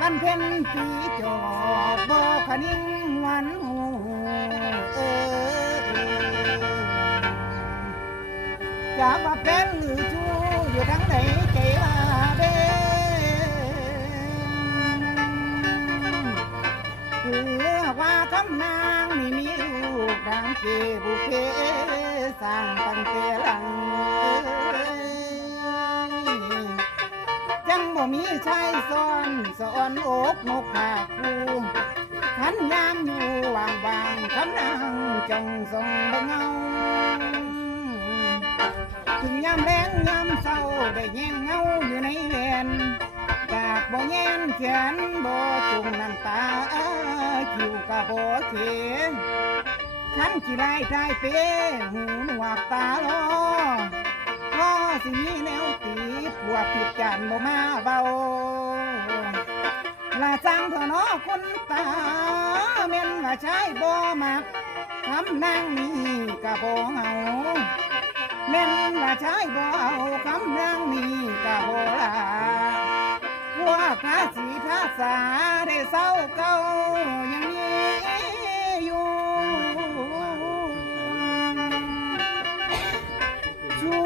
วันเพ็ญปีจอบบ่ขนิ่งหวันหูจะมาเป็นหรือชูอยู่ทั้งไหนใจว่าเด้คือว่าคำนางนี่มีลูกดังเกบุเพสร้างตั้งแต่หลังจังบ่มีชายซ้อนสอนอกนกหาคูขันยามอยู่ว่างๆคำนางจงส่งเบิ่งเงาถึงยามแรงยามเศร้าได้แย่งเงาอยู่ในแลนจากบ่แย่นเขียนบ่จุงน้ำตาคิวกะบ่เขขันกี่ลายทายเป้หูหนวกตาลอพอสิมีแนวตีพวกผิดจันบ่มาเบาลาจังเถอะเนาะคนตาแม่นว่าชายบ่มักคำนางนี้กะบ่เฮาแม่นว่าชายบ่เอาคำนางนี้กะบ่ลาพวกภาษีภาษาได้เศร้าเก่ายังมีอยู่ชู้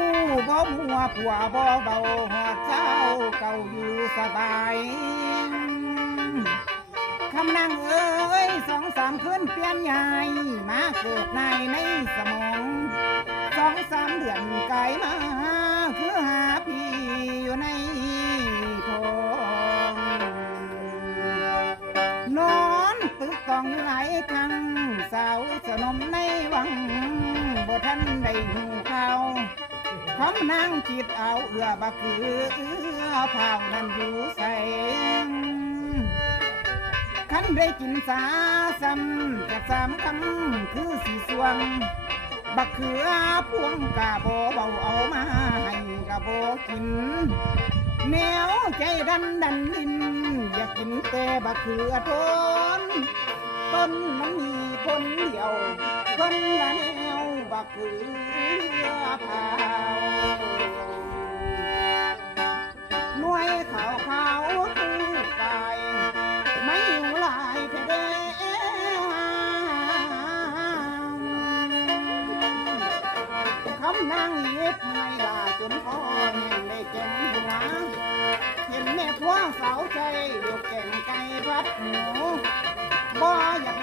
บ่มัวผัวบ่เบาหอดเจ้าเก่าอยู่สบายคำนางเอ้ย2-3 คืนเปลี่ยนใหญ่มาเกิดในสมอง2-3 เดือนไกลมาคือหาพี่อยู่ในท้องนอนตึกต้องหลายครั้งสาวสนมในวังบ่ทันได้หูข่าวคำนางจิตเอาเอื้อบักคือเผานั่นอยู่ใส่ขันได้กินสาซ้ำจาก3 คำคือสีสวงบักเขือพวงกะโบเบาเอามาให้กะโบกินแนวใจดันดินอยากกินแต่บักเขือต้นมันมีคนเดียวคนละแนวบักเขือเผาหน่วยขาวคือกายไม่อยู่ลายเทคำนางเย็บไม่ลาจนพ่อแม่ได้แก่งหัวเห็นแม่ครัวสาวใจลูกแก่งไก่พัดหมูบ่อยาก